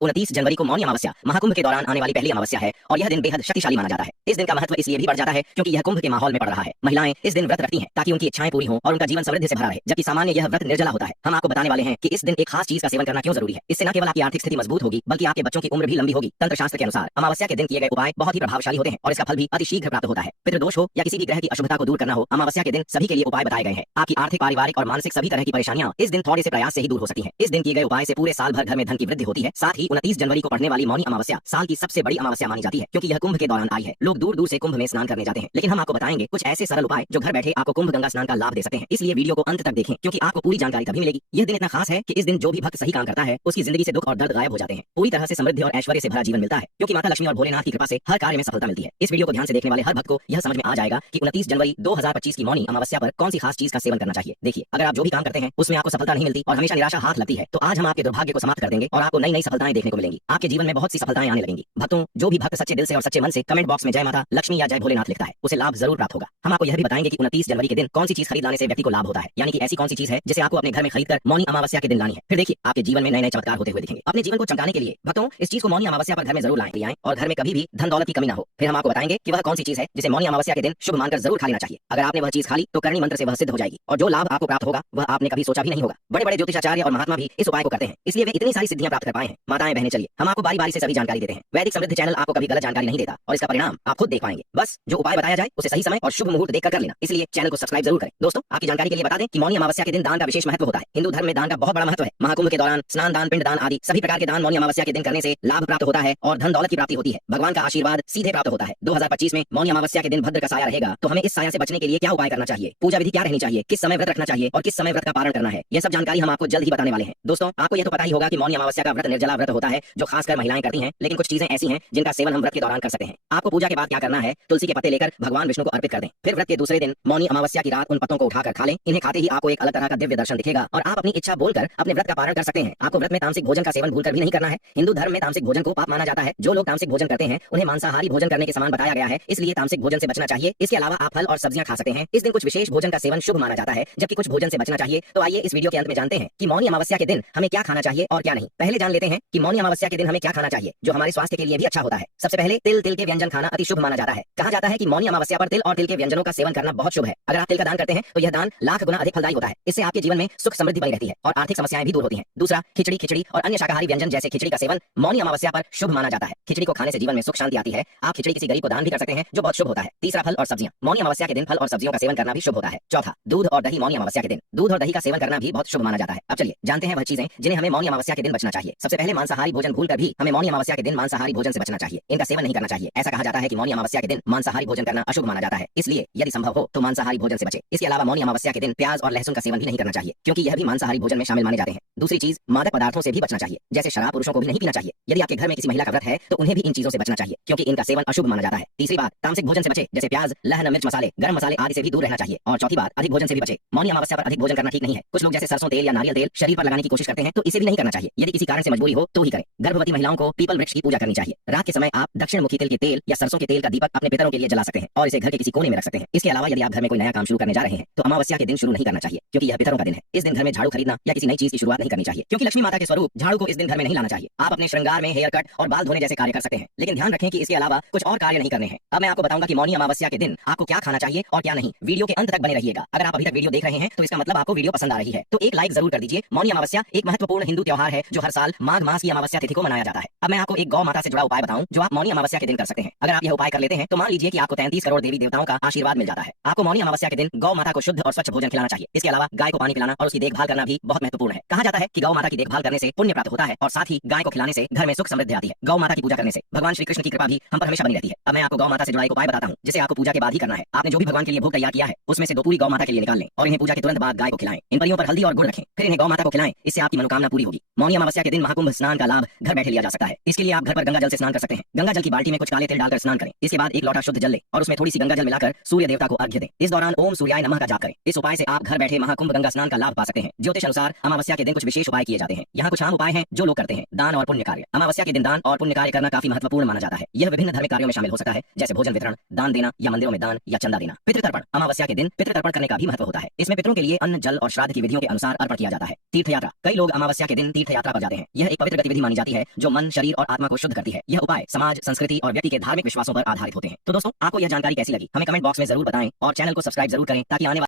29 जनवरी को मौनी अमावस्या महाकुंभ के दौरान आने वाली पहली अमावस्या है और यह दिन बेहद शक्तिशाली माना जाता है। इस दिन का महत्व इसलिए भी बढ़ जाता है क्योंकि यह कुंभ के माहौल में पड़ रहा है। महिलाएं इस दिन व्रत रखती हैं ताकि उनकी इच्छाएं पूरी हों और उनका जीवन समृद्धि से भरा रहे, जबकि सामान्य यह व्रत निर्जला होता है। हम आपको बताने वाले हैं कि इस दिन एक खास चीज का सेवन करना क्यों जरूरी है। इससे न केवल आपकी आर्थिक स्थिति मजबूत होगी बल्कि आपके बच्चों की उम्र भी लंबी होगी। तंत्र शास्त्र के अनुसार अमावस्या के दिन किए गए उपाय बहुत ही प्रभावशाली होते हैं और इसका फल भी अति शीघ्र प्राप्त होता है। पितृदोष हो या किसी भी ग्रह की अशुभता को दूर करना हो, अमावस्या के दिन सभी के लिए उपाय बताए गए हैं। आपकी आर्थिक, पारिवारिक और मानसिक सभी तरह की परेशानियां इस दिन थोड़े से प्रयास से ही दूर हो सकती हैं। इस दिन किए गए उपाय से पूरे साल भर घर में धन की वृद्धि होती है। साथ ही 29 जनवरी को पड़ने वाली मौनी अमावस्या साल की सबसे बड़ी अमावस्या मानी जाती है क्योंकि यह कुंभ के दौरान आई है। लोग दूर दूर से कुंभ में स्नान करने जाते हैं, लेकिन हम आपको बताएंगे कुछ ऐसे सरल उपाय जो घर बैठे आपको कुंभ गंगा स्नान का लाभ दे सकते हैं। इसलिए वीडियो को अंत तक देखें क्योंकि आपको पूरी जानकारी तभी मिलेगी। यह दिन इतना खास है कि इस दिन जो भी भक्त सही काम करता है उसकी जिंदगी से दुख और दर्द गायब हो जाते हैं। पूरी तरह से समृद्धि और ऐश्वर्य से भरा जीवन मिलता है क्योंकि माता लक्ष्मी और भोलेनाथ की कृपा से हर कार्य में सफलता मिलती है। इस वीडियो को ध्यान से देखने वाले हर भक्त को यह समझ में आ जाएगा कि 29 जनवरी 2025 की मौनी अमावस्या पर कौन सी खास चीज का सेवन करना चाहिए। देखिए, अगर आप जो भी काम करते हैं उसमें आपको सफलता नहीं मिलती और हमेशा निराशा हाथ लगती है तो आज हम आपके दुर्भाग्य को समाप्त कर देंगे और आपको नई नई सफलताएं देखने को मिलेंगी। आपके जीवन में बहुत सी सफलताएं आने लगेंगी। भक्तों, जो भी भक्त सच्चे दिल से और सच्चे मन से कमेंट बॉक्स में जय माता लक्ष्मी या जय भोलेनाथ लिखता है उसे लाभ जरूर प्राप्त होगा। हम आपको यह भी बताएंगे कि 29 जनवरी के दिन कौन सी चीज खरीद लाने से व्यक्ति को लाभ होता है, यानी कि ऐसी कौन सी चीज है जिसे आपको अपने घर में खरीदकर मौनी अमावस्या के दिन लानी है। फिर देखिए आपके जीवन में नए नए चमत्कार होते हुए दिखेंगे। अपने जीवन को चमकाने के लिए भक्तों इस चीज को मौनी अमावस्या पर घर में जरूर लाएं और घर में कभी भी धन दौलत की कमी ना हो। फिर हम आपको बताएंगे कि वह कौन सी चीज है जिसे मौनी अमावस्या के दिन शुभ मानकर जरूर खा लेना चाहिए। अगर आपने वह चीज खा ली तो करनी मंत्र से वह सिद्ध हो जाएगी और जो लाभ आपको प्राप्त होगा वह आपने कभी सोचा भी नहीं होगा। बड़े बड़े ज्योतिषाचार्य और महात्मा भी इस उपाय को करते हैं, इसलिए वे इतनी सारी सिद्धियां प्राप्त कर पाए हैं। माताएं बहनें, चलिए हम आपको बारी बारी से सभी जानकारी देते हैं। वैदिक समृद्धि चैनल आपको कभी गलत जानकारी नहीं देता और इसका परिणाम आप खुद देख पाएंगे। बस जो उपाय बताया जाए उसे सही समय और शुभ मुहूर्त देखकर कर लेना, इसलिए चैनल को सब्सक्राइब जरूर करें। दोस्तों, आपकी जानकारी के लिए बता दें कि मौनी अमावस्या के दिन दान का विशेष महत्व होता है। हिंदू धर्म में दान का बहुत बड़ा महत्व है। महाकुंभ के दौरान स्नान दान, पिंड दान आदि सभी प्रकार के दान मौनी अमावस्या के दिन करने से लाभ प्राप्त होता है और धन दौलत की प्राप्ति होती है। भगवान का आशीर्वाद सीधे प्राप्त होता है। 2025 में मौनी अमावस्या के दिन भद्र का साया रहेगा तो हमें इस साया से बचने के लिए क्या उपाय करना चाहिए, पूजा विधि क्या रहनी चाहिए, किस समय व्रत रखना चाहिए और किस समय व्रत का पारण करना है, यह सब जानकारी हम आपको जल्द ही बताने वाले हैं। दोस्तों, आपको यह तो पता ही होगा कि मौनी अमावस्या का व्रत निर्जला व्रत होता है जो खासकर महिलाएं करती हैं, लेकिन कुछ चीजें ऐसी हैं जिनका सेवन हम व्रत के दौरान कर सकते हैं। आपको पूजा के बाद क्या करना है, तुलसी के पत्ते लेकर भगवान विष्णु को अर्पित कर दें। फिर व्रत के दूसरे दिन मौनी अमावस्या की रात उन पत्तों को उठाकर खा लें। इन्हें खाते ही आपको एक अलग तरह का दिव्य दर्शन दिखेगा और आप अपनी इच्छा बोलकर अपने व्रत का पारण कर सकते हैं। आपको व्रत में तामसिक भोजन का सेवन भूलकर भी नहीं करना है। हिंदू धर्म में तामसिक भोजन को पाप माना जाता है। जो लोग तामसिक भोजन करते हैं उन्हें मांसाहारी भोजन करने के समान बताया गया है, इसलिए तामसिक भोजन से बचना चाहिए। इसके अलावा आप फल और सब्जियां खा सकते हैं। इस दिन कुछ विशेष भोजन का सेवन शुभ माना जाता है जबकि कुछ भोजन से बचना चाहिए। तो आइए इस वीडियो के अंत में जानते हैं कि मौनी अमावस्या के दिन हमें क्या खाना चाहिए और क्या नहीं। पहले जान लेते हैं कि मौनी अमावस्या के दिन हमें क्या खाना चाहिए जो हमारे स्वास्थ्य के लिए भी अच्छा होता है। सबसे पहले तिल के व्यंजन खाना अति शुभ माना जाता है। कहा जाता है कि मौनी अमावस्या पर तिल और तिल के व्यंजनों का सेवन करना बहुत शुभ है। अगर आप तिल का दान करते हैं तो यह दान लाख गुना अधिक फलदायी होता है। इससे आपके जीवन में सुख समृद्धि बनी रहती है और आर्थिक समस्याएं भी दूर होती हैं। दूसरा, खिचड़ी और अन्य शाकाहारी व्यंजन जैसे खिचड़ी का सेवन मौनी अमावस्या पर शुभ माना जाता है। खिचड़ी को खाने से जीवन में सुख शांति आती है। आप खिचड़ी किसी गरीब को दान भी कर सकते हैं जो बहुत शुभ होता है। तीसरा, फल और सब्जियां। मौनी अमावस्या के दिन फल और सब्जियों का सेवन करना भी शुभ होता है। चौथा, दूध और दही। मौनी अमावस्या के दिन दूध और दही का सेवन करना भी बहुत शुभ माना जाता है। अब चलिए जानते हैं वह चीजें जिन्हें हमें मौनी अमावस्या के दिन बचना चाहिए। सबसे पहले, मांसाहारी भोजन भूलकर भी हमें मौनी अमावस्या के दिन मांसाहारी भोजन से बचना चाहिए। इनका सेवन नहीं करना चाहिए। ऐसा कहा जाता है कि मौनी अमावस्या के दिन मांसाहारी भोजन करना अशुभ माना जाता है, इसलिए यदि संभव हो तो मांसाहारी भोजन से बचे। इसके अलावा मौनी अमावस्या के दिन प्याज और लहसुन का सेवन भी नहीं करना चाहिए क्योंकि यह भी मांसाहारी भोजन में शामिल माने जाते हैं। दूसरी चीज, मादक पदार्थों से भी बचना चाहिए, जैसे शराब पुरुषों को भी नहीं पीना चाहिए। यदि आपके घर में किसी महिला का व्रत है तो उन्हें भी इन चीजों से बचना चाहिए क्योंकि इनका सेवन अशुभ माना जाता है। तीसरी बात, तामसिक भोजन से बचे, जैसे प्याज, लहन, मिर्च मसाले, गरम मसाले आदि से भी दूर रहना चाहिए। और चौथी बात, अधिक भोजन से भी बचे। मौनी अमावस्या पर अधिक भोजन करना ठीक नहीं है। कुछ लोग जैसे सरसों तेल या नारियल तेल शरीर पर लगाने की कोशिश करते हैं तो इसे भी नहीं करना चाहिए। यदि किसी कारण से मजबूरी हो तो ही करें। गर्भवती महिलाओं को पीपल वृक्ष की पूजा करनी चाहिए। रात के समय आप दक्षिण मुखी तिल के तेल या सरसों के तेल का दीपक अपने पितरों के लिए जला सकते हैं और इसे घर के किसी कोने में रख सकते हैं। इसके अलावा यदि आप घर में कोई नया काम शुरू करने जा रहे हैं तो अमावस्या के दिन शुरू नहीं करना चाहिए क्योंकि यह पितरों का दिन है। इस दिन घर में झाड़ू खरीदना या किसी नई चीज की शुरुआत नहीं करनी चाहिए क्योंकि लक्ष्मी माता के स्वरूप झाड़ू को इस दिन घर में नहीं लाना चाहिए। आप अपने श्रृंगार में हेयर कट और बाल धोने जैसे कार्य कर सकते हैं, लेकिन ध्यान रखें कि इसके अलावा कुछ और कार्य नहीं करने हैं। अब मैं आपको बताऊंगा कि मौनी अमावस्या के दिन आपको क्या खाना चाहिए और क्या नहीं। वीडियो के अंत तक बने रहिएगा। अगर आप अभी तक वीडियो देख रहे हैं तो इसका मतलब आपको वीडियो पसंद आ रही है, तो एक लाइक जरूर कर दीजिए। मौनी अमावस्या एक महत्वपूर्ण हिंदू त्योहार है जो हर साल माघ मास की अमावस्या तिथि को मनाया जाता है। अब मैं आपको एक गौ माता से जुड़ा उपाय बताऊं जो आप मौनी अमावस्या के दिन कर सकते हैं। अगर आप यह उपाय कर लेते हैं तो मान लीजिए कि आपको 33 करोड़ देवी देवताओं का आशीर्वाद मिल जाता है। आपको मौनी अमावस्या के दिन गौ माता को शुद्ध और स्वच्छ भोजन खिलाना चाहिए। इसके अलावा गाय को पानी पिलाना और उसकी देखभाल करना भी बहुत महत्वपूर्ण है। कहा जाता है कि गौ माता की देखभाल करने से पुण्य प्राप्त होता है और साथ ही गाय को खिलाने से घर में सुख समृद्धि आती है। गौ माता की पूजा करने से भगवान श्री कृष्ण की कृपा भी हम पर हमेशा बनी रहती है। अब मैं आपको गौ माता से जुड़ा एक उपाय बताता हूं जिसे आपको पूजा के बाद ही करना है। आपने जो भी भगवान के लिए भोग तैयार किया है उसमें से 2 पूरी गौ माता के लिए निकाल लें और इन्हें पूजा के तुरंत बाद गाय को खिलाएं। इन परियों पर हल्दी और गुड़ रखें, फिर इन्हें गौ माता को खिलाएं। इससे आपकी मनोकामना पूरी होगी। मौनी अमावस्या के दिन महाकुंभ स्नान का लाभ घर बैठे लिया जा सकता है। इसके लिए आप घर पर गंगा जल से स्नान कर सकते हैं। गंगा जल की बाल्टी में कुछ काले तिल डालकर स्नान करें। इसके बाद एक लोटा शुद्ध जल लें और उसमें थोड़ी सी गंगा जल मिलाकर सूर्य देवता को अर्घ्य दें। इस दौरान ओम सूर्याय नमः का जाप करें। इस उपाय से आप घर बैठे महाकुंभ गंगा स्नान का लाभ पा सकते हैं। ज्योतिष अनुसार अमावस्या के दिन कुछ विशेष उपाय किए जाते हैं। यहाँ कुछ आम उपाय हैं जो लोग करते हैं। दान और पुण्य कार्य। अमावस्या के दिन दान और पुण्य कार्य करना काफी महत्वपूर्ण माना जाता है। यह विभिन्न धार्मिक कार्यों में शामिल हो सकता है, जैसे भोजन वितरण, दान देना या मंदिरों में दान या चंदा देना। पितृतर्पण। अमावस्या के दिन पितृतर्पण करने का भी महत्व होता है। इसमें पितरों के लिए अन्न, जल और श्राद्ध की विधियों के अनुसार अर्पण किया जाता है। तीर्थ यात्रा। कई लोग अमावस्या के दिन तीर्थ यात्रा पर जाते हैं। यह एक पवित्र विधि मानी जाती है जो मन, शरीर और आत्मा को शुद्ध करती है। यह उपाय समाज, संस्कृति और व्यक्ति के धार्मिक विश्वासों पर आधारित होते हैं। तो दोस्तों, आपको यह जानकारी कैसी लगी हमें कमेंट बॉक्स में जरूर बताएं और चैनल को सब्सक्राइब जरूर करें ताकि आने